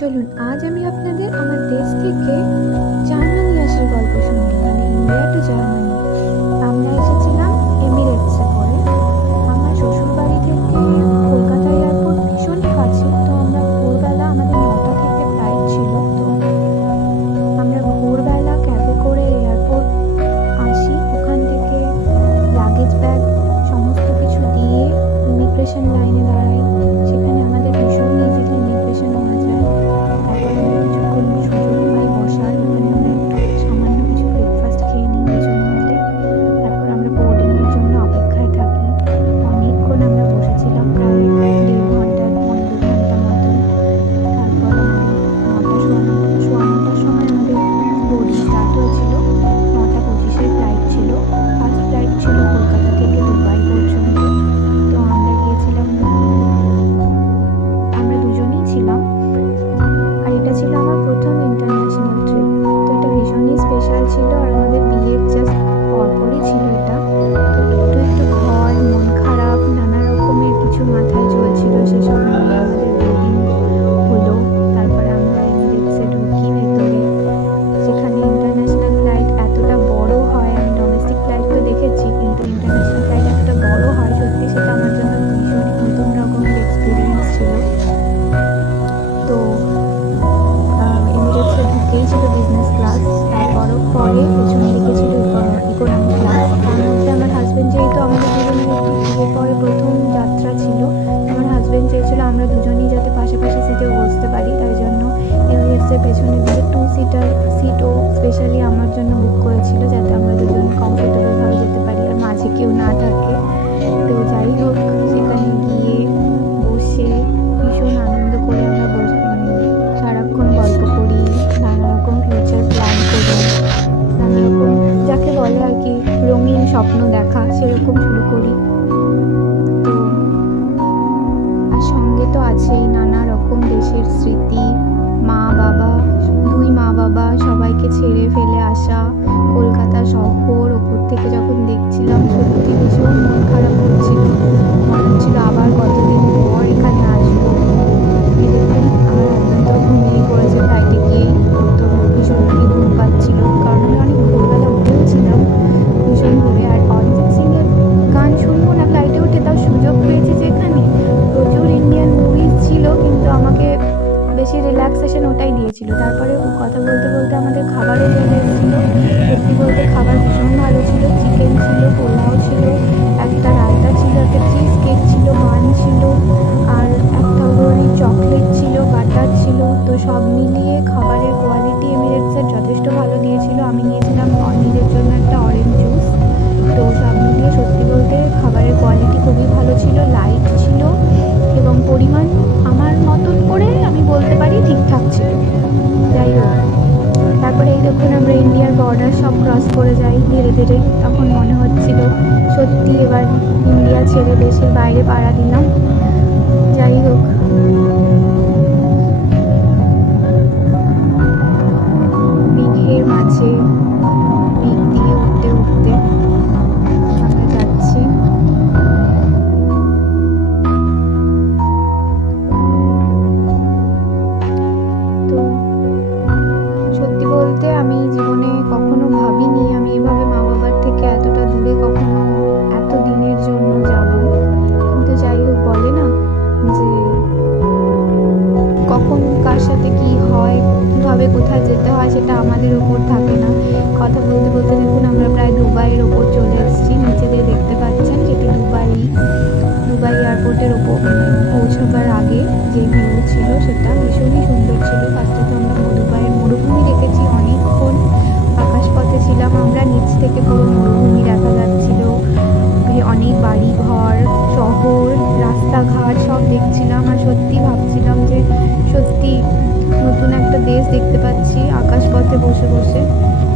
চলুন, আজ আমি আপনাদের আমার দেশ থেকে জার্মানি আসার গল্প শুনি। মানে India to Germany. 请六人。two seater সিটও specially আমার জন্য বুক করেছিল যাতে আমরা দুজন কমফোর্টেবল পরিমাণ আমার মতন করে আমি বলতে পারি ঠিকঠাক ছিল। যাই হোক, তারপরে এই দেখুন আমরা ইন্ডিয়ার বর্ডার সব ক্রস করে যাই। ধীরে ধীরে তখন মনে হচ্ছিল সত্যি এবার ইন্ডিয়া ছেড়ে দেশের বাইরে পাড়া দিলাম। যাই হোক যে ভিউ ছিল সেটা ভীষণই সুন্দর ছিল। ফার্স্টে তো আমরা মধুবাইয়ের মরুভূমি দেখেছি অনেকক্ষণ। আকাশপথে ছিলাম আমরা, নিচ থেকে পুরো মরুভূমি দেখা যাচ্ছিল। অনেক বাড়ি ঘর শহর, রাস্তাঘাট সব দেখছিলাম আর সত্যি ভাবছিলাম যে সত্যি নতুন একটা দেশ দেখতে পাচ্ছি আকাশপথে বসে বসে।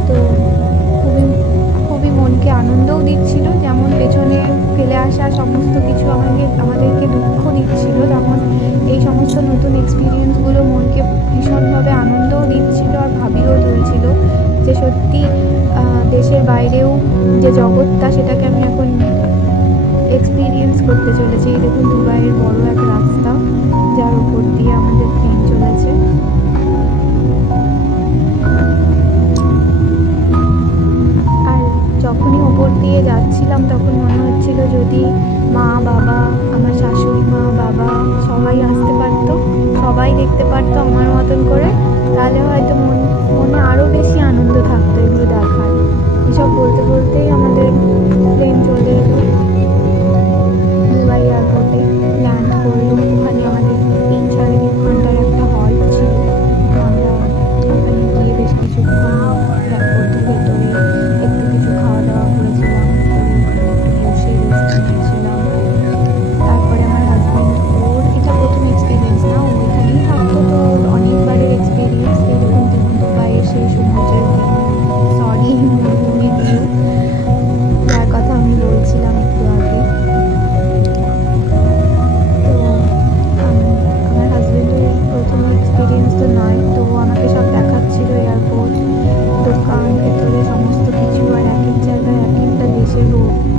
তো খুবই খুবই মনকে আনন্দও দিচ্ছিল, যেমন পেছনে ফেলে আসা সমস্ত কিছু আমাকে, আমাদেরকে দুঃখ দিচ্ছিল, তেমন এই সমস্ত নতুন এক্সপিরিয়েন্সগুলো মনকে ভীষণভাবে আনন্দও দিচ্ছিল আর ভাবিও তুলছিল যে সত্যি দেশের বাইরেও যে জগৎটা সেটাকে আমি এখন এক্সপিরিয়েন্স করতে চলেছি। দেখুন দুবাইয়ের বড় এক রাস্তা, যার উপর দিয়ে আমাদের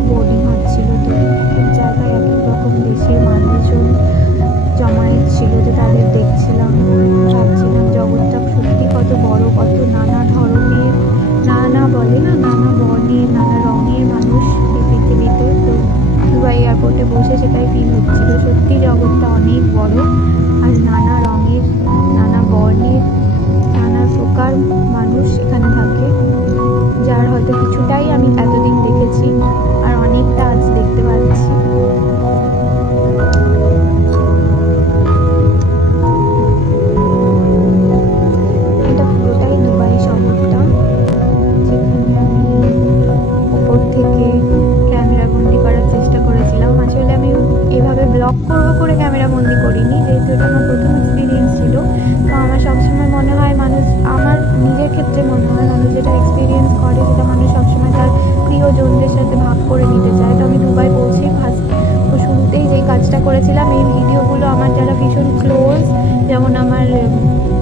বোর্ডিং হচ্ছিল তো জায়গায় এক রকম দেশের মানুষজন জমায়েত ছিল সত্যি কত বড়, কত নানা ধরনের, নানা বলে না, নানা নানা রঙের মানুষ এই পৃথিবীতে। এয়ারপোর্টে বসে সেটাই ফিল হচ্ছিল। যেমন আমার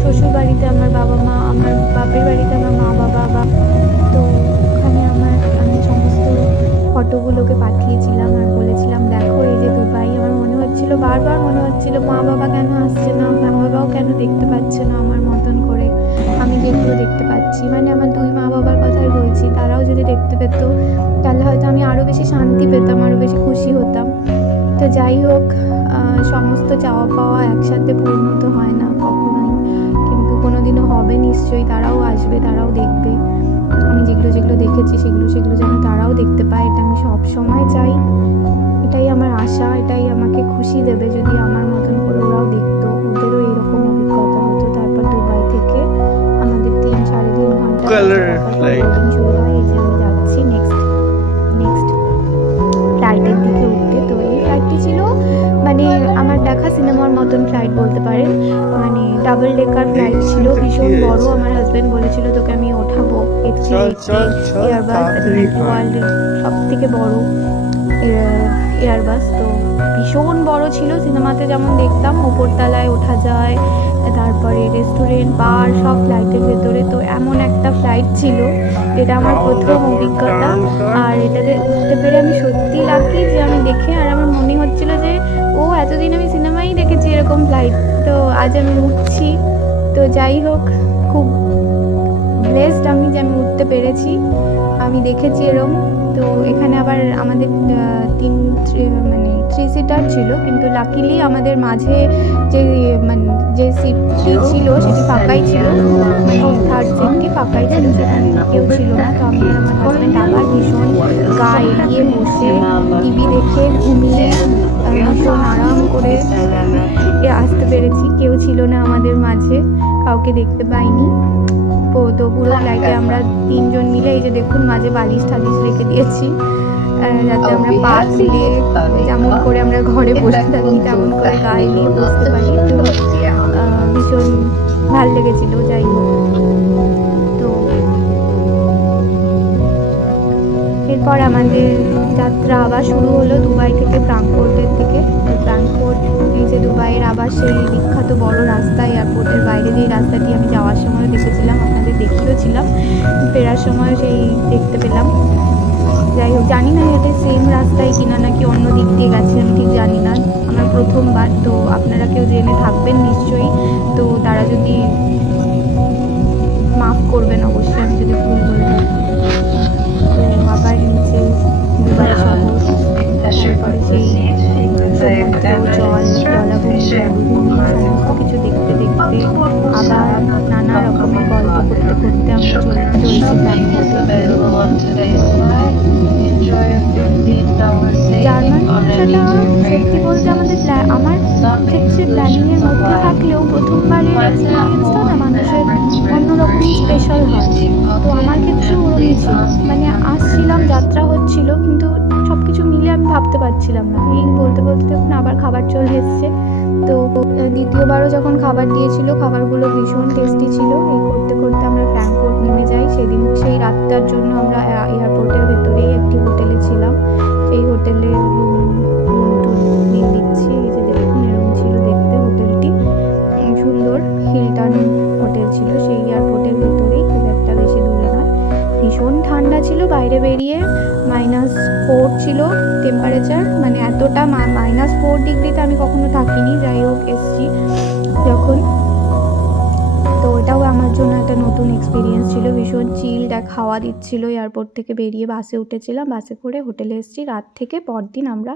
শ্বশুর বাড়িতে আমার বাবা মা, আমার বাপের বাড়িতে আমার মা বাবা, বা, তো ওখানে আমার আমি সমস্ত ফটোগুলোকে পাঠিয়েছিলাম আর বলেছিলাম, দেখো এই যে দুবাই। আমার মনে হচ্ছিল, বারবার মনে হচ্ছিল, মা বাবা কেন আসছে না? মা বাবাও কেন দেখতে পাচ্ছে না আমার মতন করে? আমি যেগুলো দেখতে পাচ্ছি? মানে আমার দুই মা বাবার কথাই বলছি, তারাও যদি দেখতে পেত, তাহলে হয়তো আমি আরও বেশি শান্তি পেতাম আরও বেশি খুশি হতাম। তো যাই হোক সমস্ত চাওয়া পাওয়া একসাথে পরিণত হয় না কখনোই। কিন্তু কোনো দিনও হবে নিশ্চয়ই তারাও আসবে তারাও দেখবে। আমি যেগুলো যেগুলো দেখেছি সেগুলো সেগুলো যেন তারাও দেখতে পায় এটা আমি সব সময় চাই। এটাই আমার আশা এটাই আমাকে খুশি দেবে যদি আমার মতন করে ওরাও দেখতো। ওদেরও এরকম অভিজ্ঞতা হতো তারপর দুবাই থেকে। আমাদের তিন সাড়ে তিন ঘণ্টা ফ্লাইট ছিল ভীষণ বড় আমার হাজব্যান্ড বলেছিল তোকে আমি ওঠাবো চল, এয়ারবাস ওয়ার্ল্ডের সব থেকে বড় এয়ারবাস তো ভীষণ বড় ছিল। সিনেমাতে যেমন দেখতাম ওপরতলায় ওঠা যায় তারপরে রেস্টুরেন্ট বার সব ফ্লাইটের ভেতরে। তো এমন একটা ফ্লাইট ছিল যেটা আমার প্রথম অভিজ্ঞতা। আর এটাতে উঠতে পেরে আমি সত্যি লাকি যে আমি দেখে আর আমার মনে হচ্ছিল যে ও এতদিন আমি সিনেমাই দেখেছি এরকম ফ্লাইট তো আজ আমি উঠছি। তো যাই হোক, খুব ব্লেসড আমি যে আমি উঠতে পেরেছি। আমি দেখেছি এরম। তো এখানে আবার আমাদের তিন মানে থ্রি সিটার ছিল। কিন্তু লাকিলি আমাদের মাঝে যে মানে যে সিটটি ছিল, সেটি ফাঁকাই ছিল। থার্ড সিটটি ফাঁকাই ছিল, সেখানে কেউ ছিল না। তো আমি আমার হাজব্যান্ড আবার ভীষণ গা এড়িয়ে বসে টিভি দেখে ঘুমিয়ে ভীষণ আরাম করে আসতে পেরেছি। কেউ ছিল না আমাদের মাঝে, কাউকে দেখতে পাইনি। তো তো পুরো ফ্লাইটে আমরা তিনজন মিলে এই যে দেখুন মাঝে বালিশ টালিশ রেখে দিয়েছি। যাতে আমরা পা তুলে যেমন করে আমরা ঘরে বসে থাকি, তেমন করে গায়ে নিয়ে বসতে পারি। ভীষণ ভালো লেগেছিল, যাই হোক। তো, এরপর আমাদের যাত্রা আবার শুরু হলো দুবাই থেকে ফ্রাঙ্কফুর্টের দিকে। ফ্রাঙ্কফুর্ট, এই যে দুবাইয়ের আবার সেই বিখ্যাত বড় রাস্তা, এয়ারপোর্টের বাইরে যে রাস্তাটি আমি যাওয়ার সময় দেখেছিলাম, আপনাদের দেখিয়েছিলাম ফেরার সময় সেই দেখতে পেলাম। যাই হোক, জানি না এটা সেম রাস্তায় কিনা নাকি অন্য দিক দিয়ে গেছে, আমি ঠিক জানি না, আমার প্রথমবার, তো আপনারা কেউ জেনে থাকবেন নিশ্চয়ই। তো যাত্রাটা বলতে আমাদের আমার ক্ষেত্রে প্ল্যানিংয়ের মধ্যে থাকলেও প্রথমবারের এক্সপিরিয়েন্সটা না মানুষের অন্যরকমই স্পেশাল হয়। তো আমার ক্ষেত্রেও ওরকমই ছিল মানে আসছিলাম, যাত্রা হচ্ছিল, কিন্তু সব কিছু মিলে আমি ভাবতে পারছিলাম না। এই বলতে বলতে দেখুন আবার খাবার চলে এসছে। তো দ্বিতীয়বারও যখন খাবার দিয়েছিল, খাবারগুলো ভীষণ টেস্টি ছিল। এই করতে করতে আমরা ফ্র্যাঙ্কফুর্ট নেমে যাই। সেদিন সেই রাতটার জন্য আমরা এয়ারপোর্টের ভেতরেই একটি হোটেলে ছিলাম। সেই হোটেলে হিলটন হোটেল ছিল, সেই এয়ারপোর্টের ভেতরেই, খুব একটা বেশি দূরে নয়। ভীষণ ঠান্ডা ছিল, বাইরে বেরিয়ে মাইনাস ফোর ছিল টেম্পারেচার মানে এতটা মাইনাস ফোর ডিগ্রিতে আমি কখনো থাকিনি, যাই হোক, এসছি যখন। তো ওটাও আমার জন্য একটা নতুন এক্সপিরিয়েন্স ছিল, ভীষণ চিল্ড এক হাওয়া দিচ্ছিল এয়ারপোর্ট থেকে বেরিয়ে বাসে উঠেছিলাম বাসে করে হোটেলে এসেছি। রাত থেকে পরদিন আমরা